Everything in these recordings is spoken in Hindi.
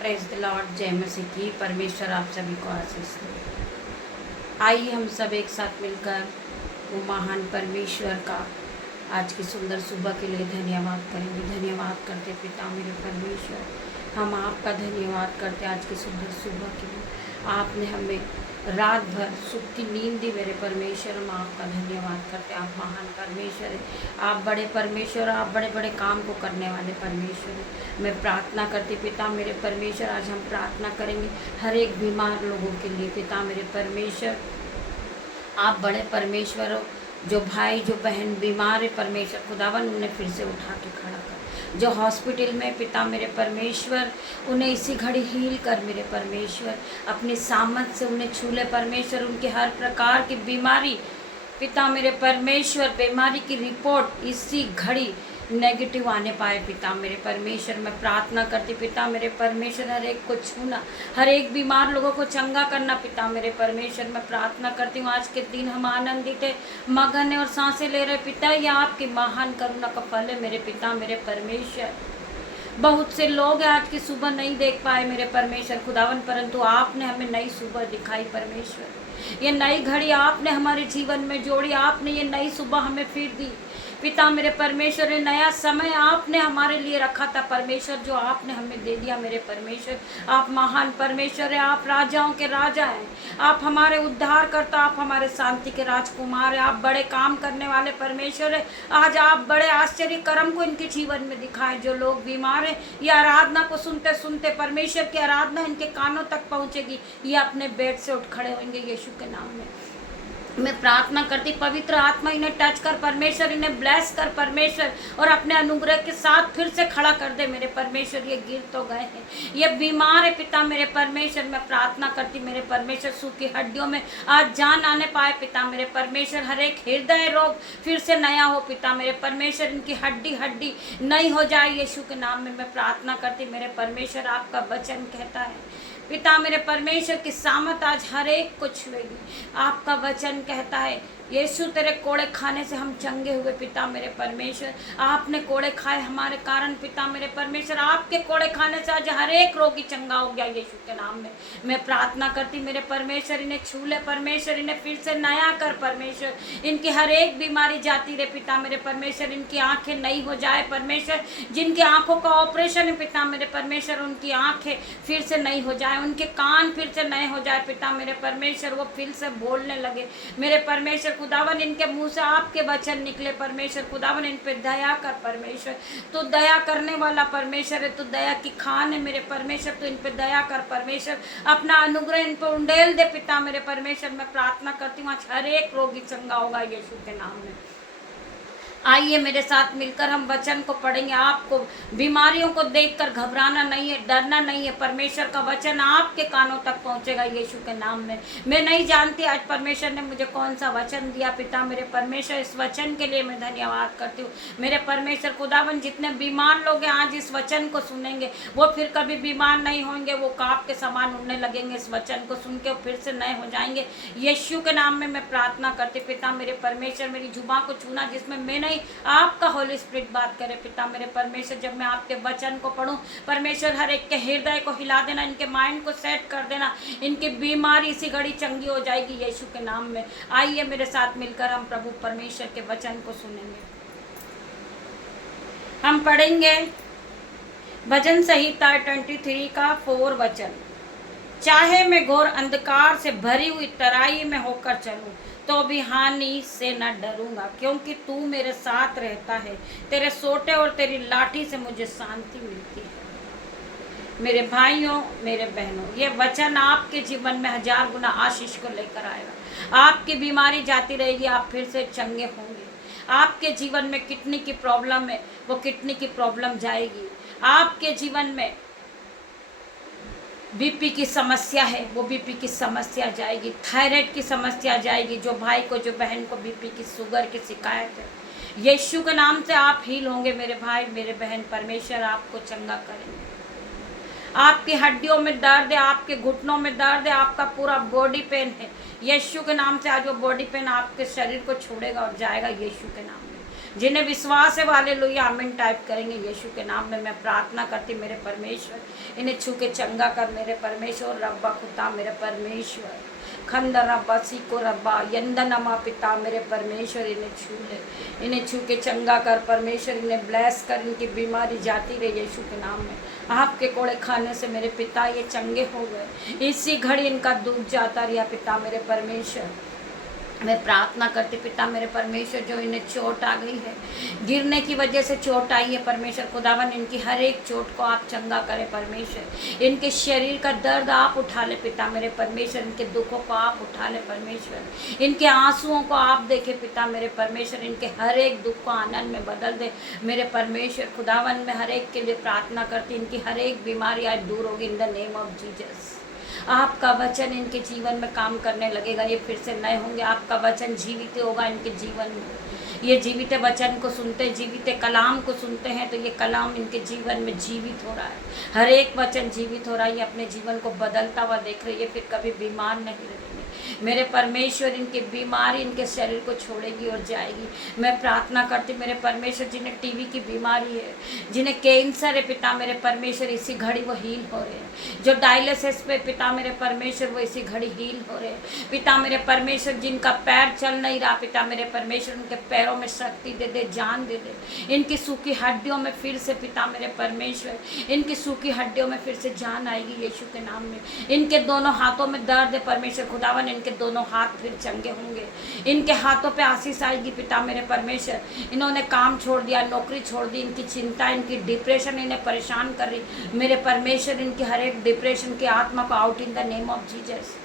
Praise the Lord. जय मसीह की। परमेश्वर आप सभी को आशीष दे। आइए हम सब एक साथ मिलकर वो महान परमेश्वर का आज की सुंदर सुबह के लिए धन्यवाद करेंगे। धन्यवाद करते पिता मेरे परमेश्वर, हम आपका धन्यवाद करते आज की सुंदर सुबह के लिए। आपने हमें रात भर सुख की नींद दी मेरे परमेश्वर, हम आपका धन्यवाद करते। आप महान परमेश्वर है, आप बड़े परमेश्वर, आप बड़े बड़े काम को करने वाले परमेश्वर है। मैं प्रार्थना करती पिता मेरे परमेश्वर, आज हम प्रार्थना करेंगे हर एक बीमार लोगों के लिए। पिता मेरे परमेश्वर, आप बड़े परमेश्वर हो। जो भाई जो बहन बीमार है परमेश्वर खुदावन, उन्हें फिर से उठा के खड़ा कर। जो हॉस्पिटल में पिता मेरे परमेश्वर, उन्हें इसी घड़ी हील कर मेरे परमेश्वर। अपनी सामर्थ से उन्हें छू ले परमेश्वर। उनकी हर प्रकार की बीमारी पिता मेरे परमेश्वर, बीमारी की रिपोर्ट इसी घड़ी नेगेटिव आने पाए पिता मेरे परमेश्वर। मैं प्रार्थना करती पिता मेरे परमेश्वर, हर एक को छूना, हर एक बीमार लोगों को चंगा करना पिता मेरे परमेश्वर। मैं प्रार्थना करती हूँ आज के दिन हम आनंदित है, मगन है और सांसें ले रहे पिता, यह आपकी महान करुणा का फल है मेरे पिता मेरे परमेश्वर। बहुत से लोग आज की सुबह नहीं देख पाए मेरे परमेश्वर खुदावन, परंतु आपने हमें नई सुबह दिखाई परमेश्वर। ये नई घड़ी आपने हमारे जीवन में जोड़ी, आपने ये नई सुबह हमें फिर दी पिता मेरे परमेश्वर। नया समय आपने हमारे लिए रखा था परमेश्वर, जो आपने हमें दे दिया मेरे परमेश्वर। आप महान परमेश्वर है, आप राजाओं के राजा हैं, आप हमारे उद्धार करता, आप हमारे शांति के राजकुमार हैं, आप बड़े काम करने वाले परमेश्वर है। आज आप बड़े आश्चर्य कर्म को इनके जीवन में दिखाएं। जो लोग बीमार हैं, ये आराधना को सुनते सुनते परमेश्वर की आराधना इनके कानों तक पहुँचेगी, ये अपने बेड से उठ खड़े होंगे यीशु के नाम में। मैं प्रार्थना करती पवित्र आत्मा इन्हें टच कर परमेश्वर, इन्हें ब्लेस कर परमेश्वर, और अपने अनुग्रह के साथ फिर से खड़ा कर दे मेरे परमेश्वर। ये गिर तो गए हैं, ये बीमार है पिता मेरे परमेश्वर। मैं प्रार्थना करती मेरे परमेश्वर, सूखी हड्डियों में आज जान आने पाए पिता मेरे परमेश्वर। हर एक हृदय रोग फिर से नया हो पिता मेरे परमेश्वर, इनकी हड्डी हड्डी नई हो जाए यीशु के नाम में। मैं प्रार्थना करती मेरे परमेश्वर, आपका वचन कहता है पिता मेरे परमेश्वर की सामत आज हर एक को छुएगी। आपका वचन कहता है यीशु तेरे कोड़े खाने से हम चंगे हुए पिता मेरे परमेश्वर। आपने कोड़े खाए हमारे कारण पिता मेरे परमेश्वर, आपके कोड़े खाने से आज हर एक रोगी चंगा हो गया यीशु के नाम में। मैं प्रार्थना करती मेरे परमेश्वर, इन्हें छू ले परमेश्वर, इन्हें फिर से नया कर परमेश्वर। इनकी हर एक बीमारी जाती रहे पिता मेरे परमेश्वर, इनकी आंखें नई हो जाए परमेश्वर। जिनकी आंखों का ऑपरेशन है पिता मेरे परमेश्वर, उनकी आंखें फिर से नई हो जाए, उनके कान फिर से नए हो जाए पिता मेरे परमेश्वर, वो फिर से बोलने लगे मेरे परमेश्वर खुदावन। इनके मुंह से आपके वचन निकले परमेश्वर खुदावन, इन पे दया कर परमेश्वर। तो दया करने वाला परमेश्वर है, तो दया की खान है मेरे परमेश्वर, तो इन पे दया कर परमेश्वर। अपना अनुग्रह इन पे उंडेल दे पिता मेरे परमेश्वर। मैं प्रार्थना करती हूँ आज हर एक रोगी चंगा होगा यीशु के नाम में। आइए मेरे साथ मिलकर हम वचन को पढ़ेंगे। आपको बीमारियों को देखकर घबराना नहीं है, डरना नहीं है। परमेश्वर का वचन आपके कानों तक पहुंचेगा यीशु के नाम में। मैं नहीं जानती आज परमेश्वर ने मुझे कौन सा वचन दिया पिता मेरे परमेश्वर, इस वचन के लिए मैं धन्यवाद करती हूँ मेरे परमेश्वर खुदावन। जितने बीमार लोग हैं आज इस वचन को सुनेंगे, वो फिर कभी बीमार नहीं होंगे, वो कांप के समान उड़ने लगेंगे। इस वचन को सुन के फिर से नए हो जाएंगे यीशु के नाम में। मैं प्रार्थना करती पिता मेरे परमेश्वर, मेरी जुबान को छूना जिसमें मैं नहीं, आपका होली स्पिरिट बात करे पिता मेरे परमेश्वर। जब मैं आपके वचन को पढूं परमेश्वर, हर एक के हृदय को हिला देना, इनके माइंड को सेट कर देना, इनकी बीमारी इसी घड़ी चंगी हो जाएगी यीशु के नाम में। आइए मेरे साथ मिलकर हम प्रभु परमेश्वर के वचन को सुनेंगे। हम पढ़ेंगे भजन संहिता 23 का 4 वचन। चाहे मैं घोर अंधकार से भरी हुई तराई में होकर चलूं, तो भी हानि से न डरूंगा, क्योंकि तू मेरे साथ रहता है। तेरे सोटे और तेरी लाठी से मुझे शांति मिलती है। मेरे भाइयों मेरे बहनों, ये वचन आपके जीवन में 1000 गुना आशीष को लेकर आएगा। आपकी बीमारी जाती रहेगी, आप फिर से चंगे होंगे। आपके जीवन में किडनी की प्रॉब्लम है, वो किडनी की प्रॉब्लम जाएगी। आपके जीवन में बीपी की समस्या है, वो बीपी की समस्या जाएगी। थायराइड की समस्या जाएगी। जो भाई को जो बहन को बीपी की शुगर की शिकायत है, यीशु के नाम से आप हील होंगे मेरे भाई मेरे बहन। परमेश्वर आपको चंगा करेंगे। आपकी हड्डियों में दर्द है, आपके घुटनों में दर्द है, आपका पूरा बॉडी पेन है, यीशु के नाम से आज वो बॉडी पेन आपके शरीर को छोड़ेगा और जाएगा यीशु के नाम में। जिन्हें विश्वास है वाले लोग आमीन टाइप करेंगे। यीशु के नाम में मैं प्रार्थना करती मेरे परमेश्वर, इन्हें छू के चंगा कर मेरे परमेश्वर। रब्बा खुदा मेरे परमेश्वर, खंदा रब्बा सीको रब्बा यंदनमा पिता मेरे परमेश्वर, इन्हें छू ले, इन्हें छू के चंगा कर परमेश्वर, इन्हें ब्लेस कर, इनकी बीमारी जाती रहे यीशु के नाम में। आपके कोड़े खाने से मेरे पिता ये चंगे हो गए, इसी घड़ी इनका दुख जाता रहा पिता मेरे परमेश्वर। मैं प्रार्थना करती पिता मेरे परमेश्वर, जो इन्हें चोट आ गई है, गिरने की वजह से चोट आई है परमेश्वर खुदावन, इनकी हर एक चोट को आप चंगा करें परमेश्वर। इनके शरीर का दर्द आप उठा ले पिता मेरे परमेश्वर, इनके दुखों को आप उठा ले परमेश्वर, इनके आंसुओं को आप देखे पिता मेरे परमेश्वर, इनके हर एक दुख को आनंद में बदल दे मेरे परमेश्वर खुदावन। मैं हर एक के लिए प्रार्थना करती, इनकी हर एक बीमारी आज दूर होगी in the name of Jesus. आपका वचन इनके जीवन में काम करने लगेगा, ये फिर से नए होंगे, आपका वचन जीवित होगा इनके जीवन में। ये जीवित वचन को सुनते, जीवित कलाम को सुनते हैं तो ये कलाम इनके जीवन में जीवित हो रहा है, हर एक वचन जीवित हो रहा है, ये अपने जीवन को बदलता हुआ देख रही है, फिर कभी बीमार नहीं रहेंगे मेरे परमेश्वर। इनकी बीमारी इनके शरीर को छोड़ेगी और जाएगी। मैं प्रार्थना करती मेरे परमेश्वर, जिन्हें टीबी की बीमारी है, जिन्हें कैंसर है पिता मेरे परमेश्वर, इसी घड़ी वो हील हो रहे हैं। जो डायलिसिस पे पिता मेरे परमेश्वर, वो इसी घड़ी हील हो रहे हैं पिता मेरे परमेश्वर। जिनका पैर चल नहीं रहा पिता मेरे परमेश्वर, उनके पैरों में शक्ति दे दे, जान दे दे। इनकी सूखी हड्डियों में फिर से पिता मेरे परमेश्वर, इनकी सूखी हड्डियों में फिर से जान आएगी यीशु के नाम में। इनके दोनों हाथों में दर्द है परमेश्वर खुदावन, इनके दोनों हाथ फिर चंगे होंगे, इनके हाथों पे आशीष आएगी पिता मेरे परमेश्वर। इन्होंने काम छोड़ दिया, नौकरी छोड़ दी, इनकी चिंता, इनकी डिप्रेशन इन्हें परेशान कर रही मेरे परमेश्वर, इनकी हर एक डिप्रेशन की आत्मा को out in the name of Jesus.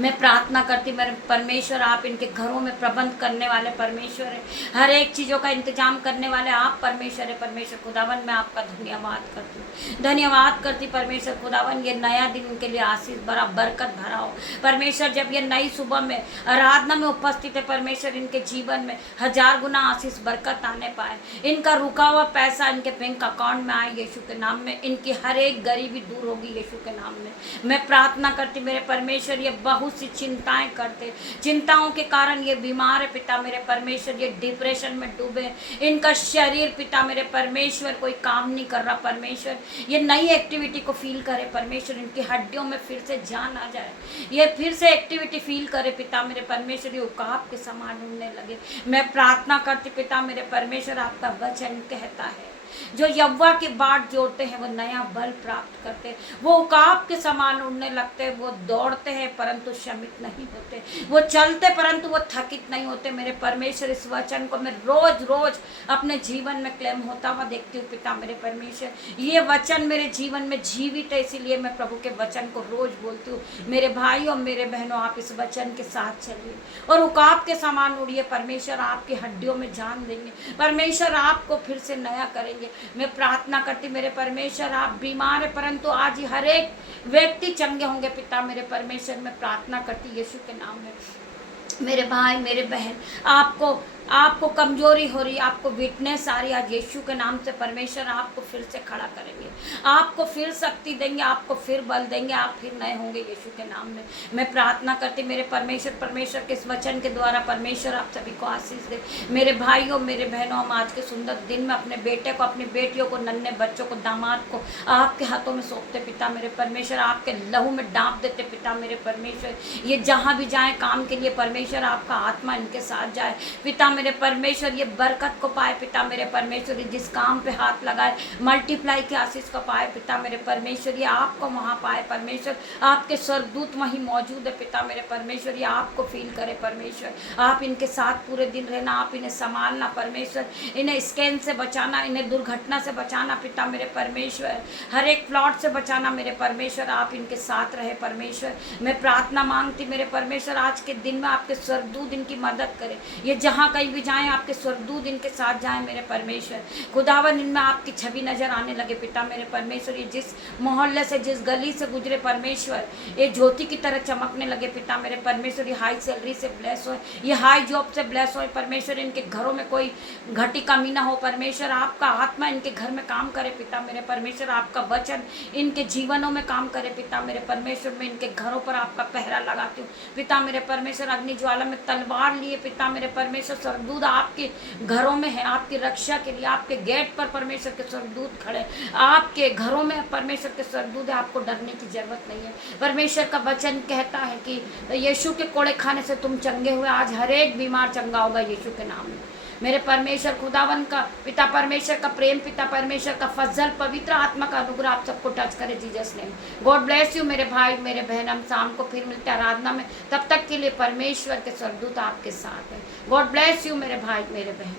मैं प्रार्थना करती मेरे परमेश्वर, आप इनके घरों में प्रबंध करने वाले परमेश्वर है, हर एक चीज़ों का इंतजाम करने वाले आप परमेश्वर है परमेश्वर खुदावन। मैं आपका धन्यवाद करती हूँ, धन्यवाद करती परमेश्वर खुदावन। ये नया दिन इनके लिए आशीष भरा, बरकत भरा हो परमेश्वर। जब ये नई सुबह में आराधना में उपस्थित है परमेश्वर, इनके जीवन में 1000 गुना आशीष बरकत आने पाए, इनका रुका हुआ पैसा इनके बैंक अकाउंट में आए यीशु के नाम में, इनकी हर एक गरीबी दूर होगी यीशु के नाम में। मैं प्रार्थना करती मेरे परमेश्वर, ये बहुत सी चिंताएं करते, चिंताओं के कारण ये बीमार है पिता मेरे परमेश्वर, ये डिप्रेशन में डूबे, इनका शरीर पिता मेरे परमेश्वर कोई काम नहीं कर रहा परमेश्वर। ये नई एक्टिविटी को फील करे परमेश्वर, इनकी हड्डियों में फिर से जान आ जाए, ये फिर से एक्टिविटी फील करे पिता मेरे परमेश्वर, ये उकाब के समान उड़ने लगे। मैं प्रार्थना करती पिता मेरे परमेश्वर, आपका वचन कहता है जो यव्वा की बाट जोड़ते हैं वो नया बल प्राप्त करते हैं, वो उकाब के समान उड़ने लगते हैं, वो दौड़ते हैं परंतु श्रमित नहीं होते, वो चलते परंतु वो थकित नहीं होते मेरे परमेश्वर। इस वचन को मैं रोज रोज अपने जीवन में क्लेम होता हुआ देखती हूँ पिता मेरे परमेश्वर। ये वचन मेरे जीवन में जीवित है, इसीलिए मैं प्रभु के वचन को रोज बोलती हूँ। मेरे भाई और मेरे बहनों, आप इस वचन के साथ चलिए और उकाब के समान उड़िए परमेश्वर, आपकी हड्डियों में जान देंगे परमेश्वर, आपको फिर से नया करेंगे। मैं प्रार्थना करती मेरे परमेश्वर, आप बीमार है परंतु आज ही हर एक व्यक्ति चंगे होंगे पिता मेरे परमेश्वर। मैं प्रार्थना करती यीशु के नाम में। मेरे भाई मेरे बहन, आपको कमजोरी हो रही, आपको वीकनेस आ रही, आज यीशु के नाम से परमेश्वर आपको फिर से खड़ा करेंगे, आपको फिर शक्ति देंगे, आपको फिर बल देंगे, आप फिर नए होंगे यीशु के नाम में। मैं प्रार्थना करती मेरे परमेश्वर के इस वचन के द्वारा परमेश्वर आप सभी को आशीष दे। मेरे भाइयों मेरे बहनों, हम आज के सुंदर दिन में अपने बेटे को, अपनी बेटियों को, नन्हे बच्चों को, दामाद को आपके हाथों में सौंपते पिता मेरे परमेश्वर, आपके लहू में डांप देते पिता मेरे परमेश्वर। ये जहाँ भी जाएँ काम के लिए परमेश्वर, आपका आत्मा इनके साथ जाए पिता मेरे परमेश्वर, ये बरकत को पाए पिता मेरे परमेश्वर, जिस काम पे हाथ लगाए मल्टीप्लाई की आशीष को पाए पिता मेरे परमेश्वर, ये आपको वहाँ पाए परमेश्वर, आपके स्वर्गदूत वहीं मौजूद है पिता मेरे परमेश्वर, ये आपको फील करे परमेश्वर, आप इनके साथ पूरे दिन रहना, आप इन्हें संभालना परमेश्वर, इन्हें स्कैन से बचाना, इन्हें दुर्घटना से बचाना पिता मेरे परमेश्वर, हर एक प्लॉट से बचाना मेरे परमेश्वर, आप इनके साथ रहे परमेश्वर। मैं प्रार्थना मांगती मेरे परमेश्वर, आज के दिन में आपके स्वर्गदूत इनकी मदद करें, ये जहाँ कहीं भी जाएं आपके स्वर्गदूत इनके साथ जाएं मेरे परमेश्वर खुदावन, इनमें आपकी छवि नजर आने लगे पिता मेरे परमेश्वर, ये जिस मोहल्ले से, जिस गली से गुजरे परमेश्वर, ये ज्योति की तरह चमकने लगे पिता मेरे परमेश्वर, ये हाई सैलरी से ब्लेस हो, ये हाई जॉब से ब्लेस हो परमेश्वर, इनके घरों में कोई घटी कमी ना हो परमेश्वर, आपका आत्मा इनके घर में काम करे पिता मेरे परमेश्वर, आपका वचन इनके जीवनों में काम करे पिता मेरे परमेश्वर। मैं इनके घरों पर आपका पहरा लगाती हूँ पिता मेरे परमेश्वर, अग्नि ज्वाला में तलवार लिए पिता मेरे परमेश्वर स्वर्गदूत आपके घरों में है, आपकी रक्षा के लिए। आपके गेट पर परमेश्वर के स्वर्गदूत खड़े, आपके घरों में परमेश्वर के स्वर्गदूत है। आपको डरने की जरूरत नहीं है। परमेश्वर का वचन कहता है कि यीशु के कोड़े खाने से तुम चंगे हुए। आज हर एक बीमार चंगा होगा यीशु के नाम में। मेरे परमेश्वर खुदावन का पिता परमेश्वर का प्रेम, पिता परमेश्वर का फजल, पवित्र आत्मा का अनुग्रह आप सबको टच करे Jesus name. God bless you मेरे भाई मेरे बहन। हम शाम को फिर मिलते हैं आराधना में। तब तक के लिए परमेश्वर के स्वर्गदूत आपके साथ है। गॉड ब्लेस यू मेरे भाई मेरे बहन।